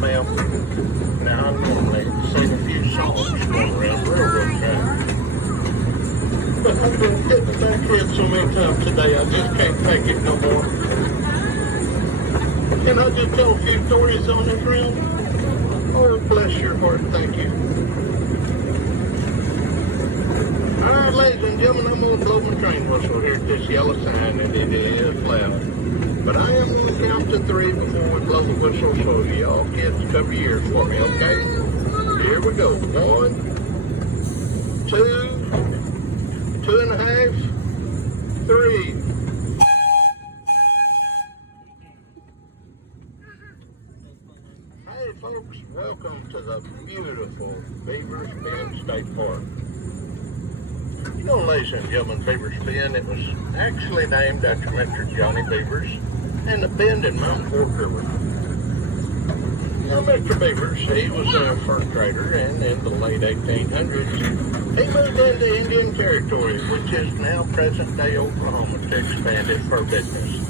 Ma'am, now I normally sing a few songs going around railroad tracks. But I've been getting back here so many times today, I just can't take it no more. Can I just tell a few stories on this round? Oh, bless your heart, thank you. All right, ladies and gentlemen, I'm going to blow my train whistle here at this yellow sign, and it is loud. But I am going to count to 3 before we blow the whistle, so y'all kids cover your ears for me, okay? Here we go. 1, 2, 2.5, 3. Hey folks, welcome to the beautiful Beavers Bend State Park. You know, ladies and gentlemen, Beavers Bend, it was actually named after Mr. Johnny Beavers and the bend in Mount Fork River. Now, Mr. Beavers, he was a fur trader, and in the late 1800s, he moved into Indian Territory, which is now present-day Oklahoma, to expand his fur business.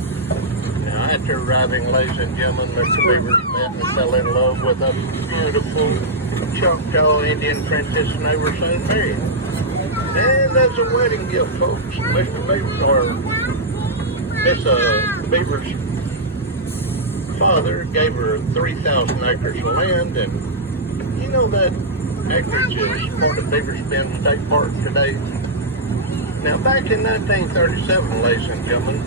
Now, after arriving, ladies and gentlemen, Mr. Beavers met and fell in love with a beautiful Choctaw Indian princess, and they were soon married. And as a wedding gift, folks, Mr. Beavers, or Miss Beavers' father gave her 3,000 acres of land, and you know that acreage is part of Beavers Bend State Park today. Now, back in 1937, ladies and gentlemen,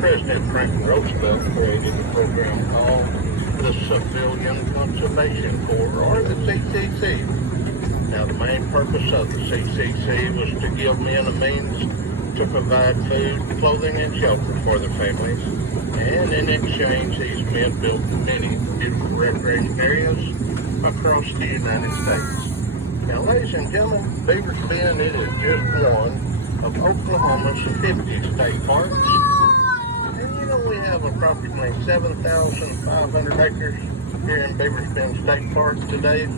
President Franklin Roosevelt created a program called the Civilian Conservation Corps, or the CCC. Now, the main purpose of the CCC was to give men a means to provide food, clothing, and shelter for their families. And in exchange, these men built many beautiful recreation areas across the United States. Now, ladies and gentlemen, Beavers Bend, it is just one of Oklahoma's 50 state parks. And you know, we have approximately 7,500 acres here in Beavers Bend State Park today.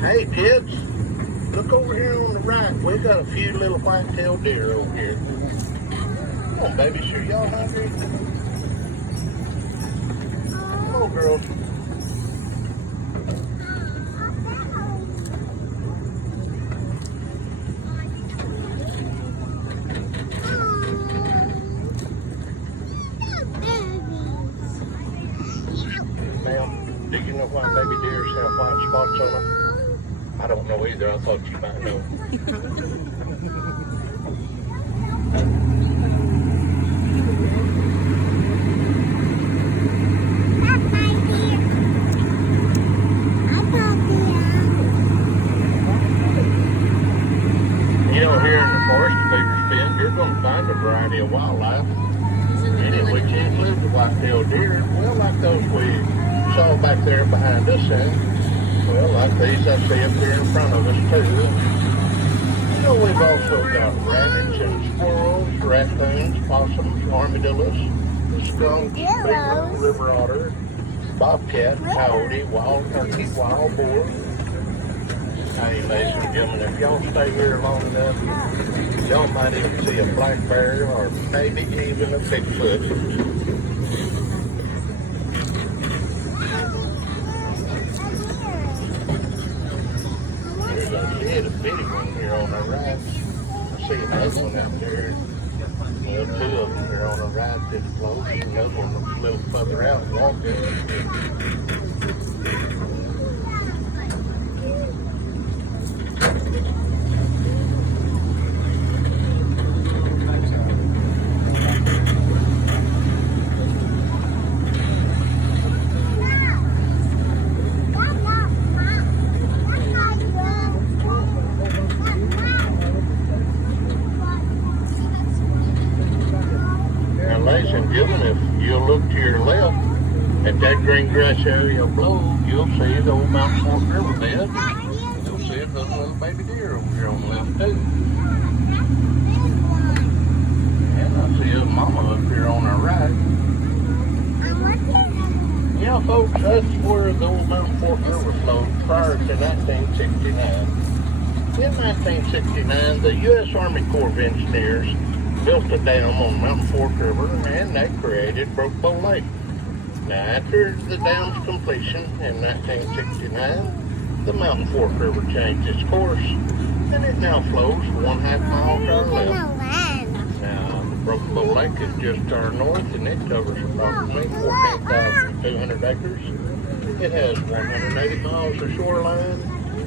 Hey kids, look over here on the right. We got a few little white-tailed deer over here. Come on, baby, sure y'all hungry? Come on, girls. Ma'am, do you know why baby deers have white spots on them? I don't know either. I thought you might know. You know, here in the forest of Beavers Bend, you're going to find a variety of wildlife, and in which includes the white-tailed deer. Well, like those we saw back there behind us, and well, like these I see up here in front of us too. You know, we've also got rabbits and squirrels, raccoons, possums, armadillos, skunks, beaver, river otter, bobcat, coyote, wild turkey, wild boar. Hey, ladies and gentlemen, if y'all stay here long enough, y'all might even see a black bear or maybe even a Bigfoot. There's a bitty one here on the right. I see another one out there. Two of them here on the right that's close, and another one a little further out walking. Ladies and gentlemen, if you'll look to your left at that green grass area below, you'll see the old Mount Fork River bed. You'll see those little baby deer over here on the left too. And I see a mama up here on our right. Yeah, folks, that's where the old Mount Fork River flowed prior to 1969. In 1969, the U.S. Army Corps of Engineers built a dam on Mount Fork River, and they created Broke Bow Lake. Now, after the dam's completion in 1969, the Mountain Fork River changed its course, and it now flows 1/2 mile to our left. Now, the Broken Bow Lake is just to our north, and it covers approximately 14,200 acres. It has 180 miles of shoreline,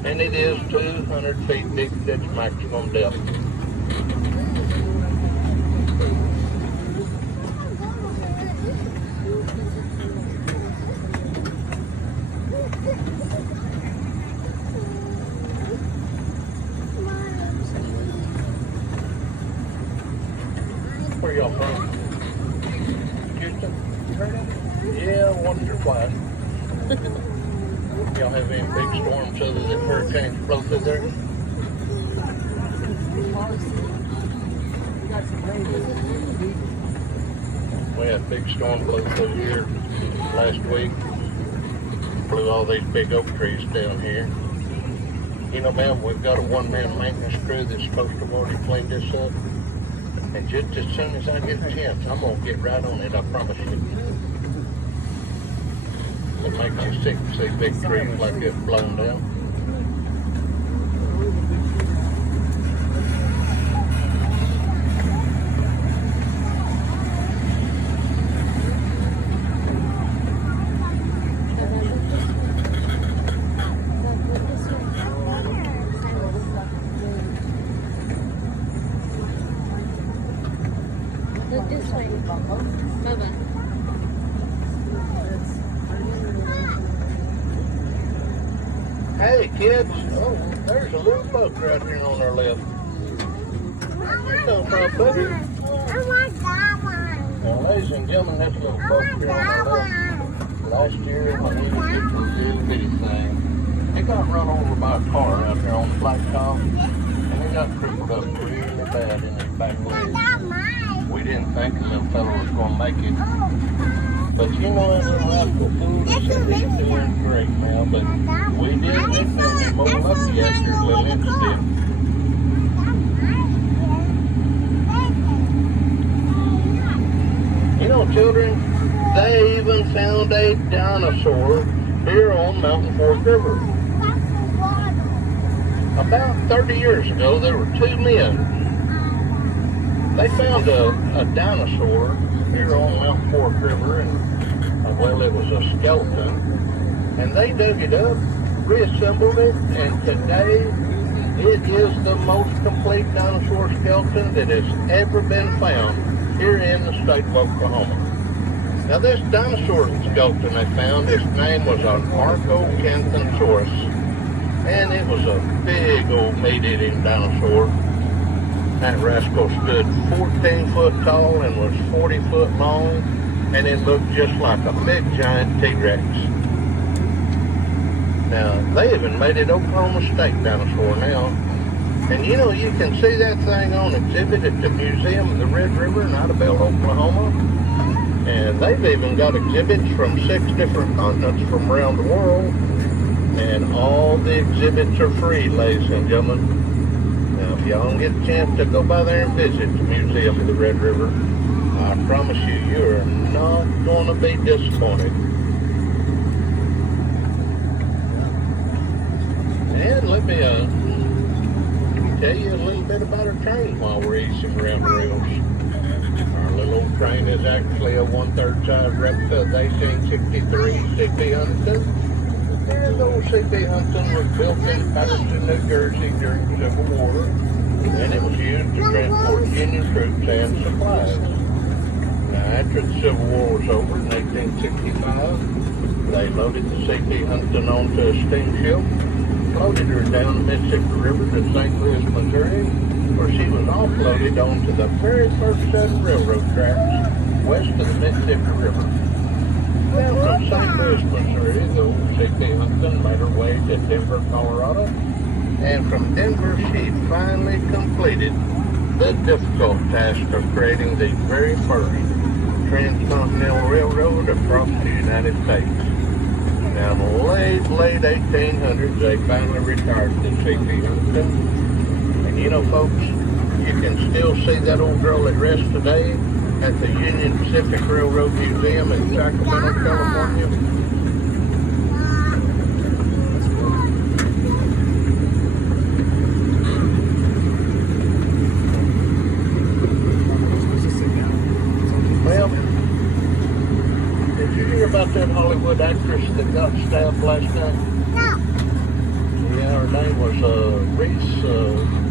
and it is 200 feet deep at its maximum depth. Where y'all from? Houston? Yeah, once or twice. Y'all have any big storms other than hurricanes blow through there? We had a big storm blow through here last week. Blew all these big oak trees down here. You know, ma'am, we've got a one-man maintenance crew that's supposed to have already cleaned this up. And just as soon as I get a chance, I'm going to get right on it, I promise you. It makes me sick to see big trees like this blown down. Look this way. Bye-bye. Hey, kids. Oh, there's a little boat right here on our left. Where you come from, buddy? Now, ladies and gentlemen, this little boat here on our left. Last year, when he was just a little bitty thing, it got run over by a car out there on the blacktop, and it got crippled up really bad in its back leg. We didn't think the little fellow was going to make it. But you know, that little rascal fooled us, and he's doing great now. But we did make him more lucky after his little incident. You know, children, they even found a dinosaur here on Mountain Fork River. About 30 years ago, there were two men. They found a dinosaur here on Mount Fork River, and well, it was a skeleton, and they dug it up, reassembled it, and today it is the most complete dinosaur skeleton that has ever been found here in the state of Oklahoma. Now, this dinosaur skeleton they found, its name was an Archocanthosaurus, and it was a big old meat-eating dinosaur. That rascal stood 14 foot tall and was 40 foot long, and it looked just like a big giant T-Rex. Now, they even made it Oklahoma State dinosaur now. And you know, you can see that thing on exhibit at the Museum of the Red River in Idabel, Oklahoma. And they've even got exhibits from 6 different continents from around the world. And all the exhibits are free, ladies and gentlemen. Now, if y'all don't get a chance to go by there and visit the Museum of the Red River, I promise you, you're not going to be disappointed. And let me tell you a little bit about our train while we're easing around the rails. Our little old train is actually a 1/3 size replica of the 1863 C.P. Huntington. And old C.P. Huntington was built in Patterson, New Jersey during the Civil War, and it was used to transport Union troops and supplies. Now, after the Civil War was over in 1865, they loaded the C.P. Huntington onto a steamship, floated her down the Mississippi River to St. Louis, Missouri, where she was offloaded onto the very first set of railroad tracks west of the Mississippi River. Then from St. Louis, Missouri, the old C.P. Huntington made her way to Denver, Colorado, and from Denver she finally completed the difficult task of creating the very first transcontinental railroad across the United States. Now, in the late 1800s, they finally retired the C.P. Huntington. And you know, folks, you can still see that old girl at rest today at the Union Pacific Railroad Museum in Sacramento, California. Well, did you hear about that Hollywood actress that got stabbed last night? No. Yeah, her name was Reese